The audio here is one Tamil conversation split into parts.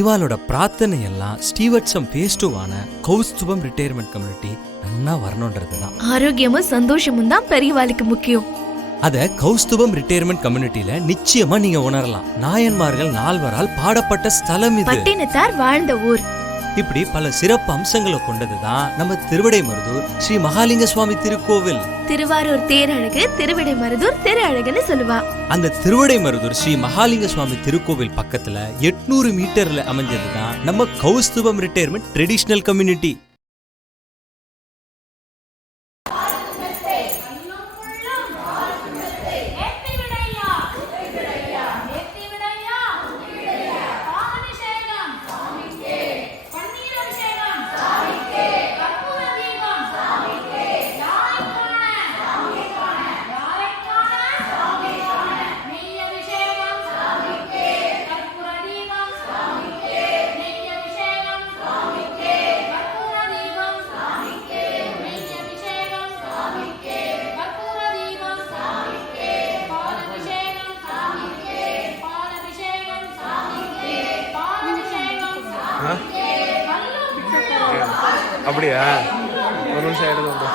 இவாளோட பிரார்த்தனை எல்லாம் ஸ்டீவர்ட்சம் ஃபேஸ் 2 கௌஸ்துபம் ரிட்டையர்மெண்ட் கம்யூனிட்டி நல்லா வரணும்ன்றதுதான். ஆரோக்கியமும் சந்தோஷமும் தான் பெரியவாளுக்கு முக்கியம். அத கௌஸ்துபம் ரிட்டையர்மெண்ட் கம்யூனிட்டில நிச்சயமா நீங்க உணரலாம். நாயன்மார்கள் 4வரால் பாடப்பட்ட ஸ்தலம் இது. பட்டினத்தார் வாழ்ந்த ஊர். இப்படி பல சிறப்பு அம்சங்களை கொண்டதுதான் நம்ம திருவிடைமருதூர் ஸ்ரீ மகாலிங்க சுவாமி திருக்கோவில். திருவாரூர் தேரழகு, திருவிடைமருதூர் திரு அழகுன்னு சொல்லுவா. அந்த திருவிடைமருதூர் ஸ்ரீ மகாலிங்க சுவாமி திருக்கோவில் பக்கத்துல 800 மீட்டர்ல அமைஞ்சதுதான் நம்ம கௌஸ்துபம் ரிட்டையர்மெண்ட் ட்ரெடிஷனல் கம்யூனிட்டி. அப்படியா? ஒரு நிமிஷம் எடுத்து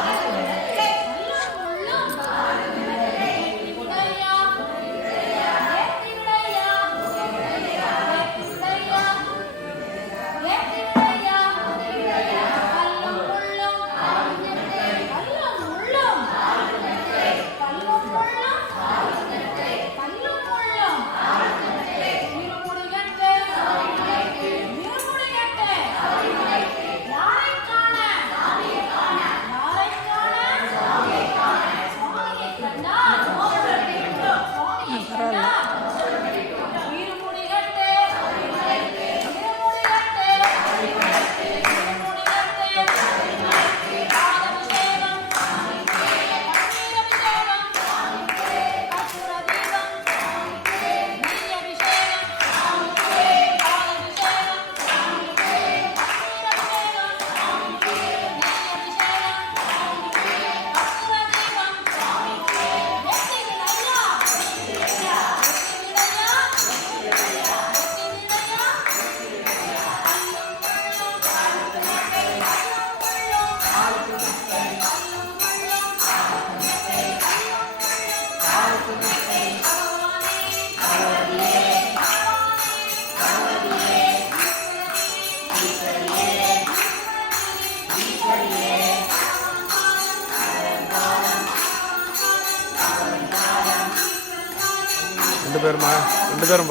ரெண்டு பேரும்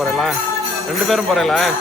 போறலாம்.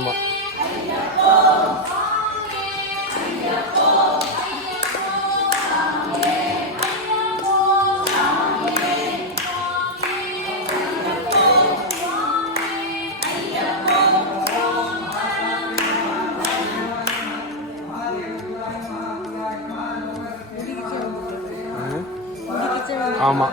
ஆமா. ஆமா.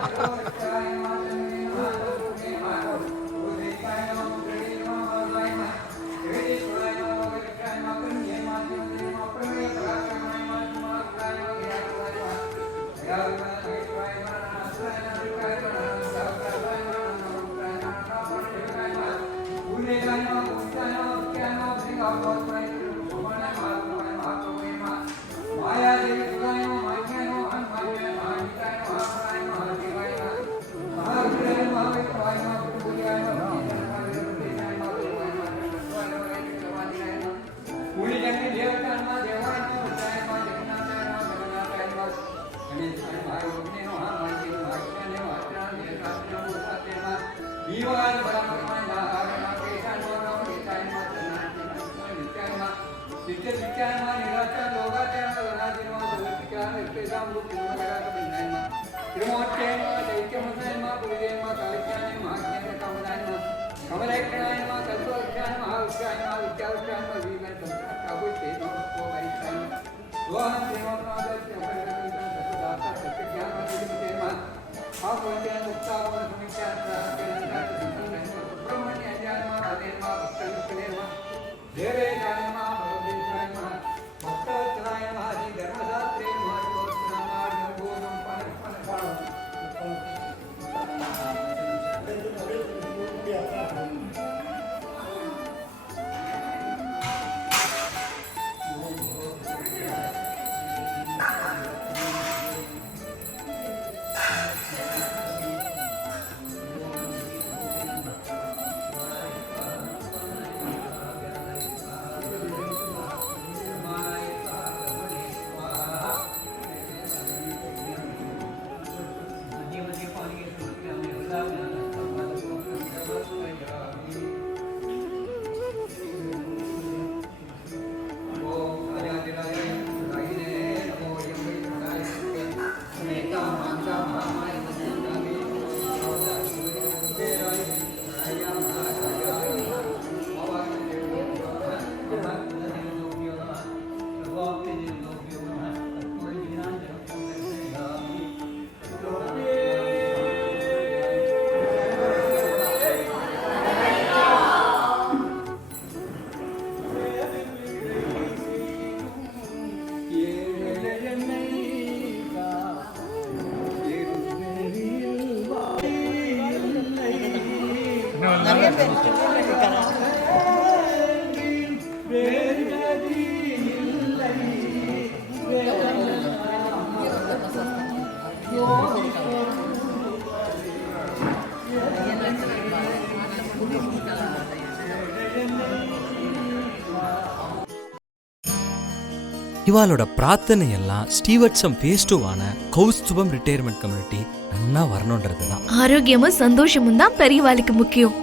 இவாளோட பிரார்த்தனை எல்லாம் ஸ்டீவர்ட்ஸம் ஃபேஸ் 2 கௌஸ்துபம் ரிட்டையர்மெண்ட் கம்யூனிட்டி நன்னா வரணுன்றதுதான். ஆரோக்கியமும் சந்தோஷமும் தான் பெரியவாளுக்கு முக்கியம்.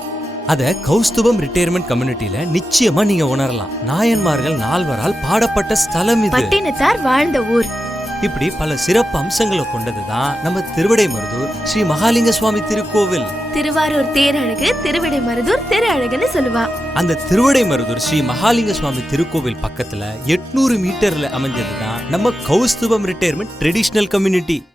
அத கௌஸ்துபம் ரிட்டையர்மெண்ட் கம்யூனிட்டில நிச்சயமா நீங்க உணரலாம். நாயன்மார்கள் 4வரால் பாடப்பட்ட ஸ்தலம் இது. பட்டினத்தார் வாழ்ந்த ஊர். இப்படி பல சிறப்பு அம்சங்களை கொண்டதுதான் நம்ம திருவிடைமருதூர் ஸ்ரீ மகாலிங்க சுவாமி திருக்கோவில். திருவாரூர் தேரழகு திருவிடைமருதூர் திரு அழகுன்னு சொல்லுவா. அந்த திருவிடைமருதூர் ஸ்ரீ மகாலிங்க சுவாமி திருக்கோவில் பக்கத்துல 800 மீட்டர்ல அமைஞ்சதுதான் நம்ம கௌஸ்துபம் ரிட்டையர்மெண்ட் ட்ரெடிஷனல் கம்யூனிட்டி.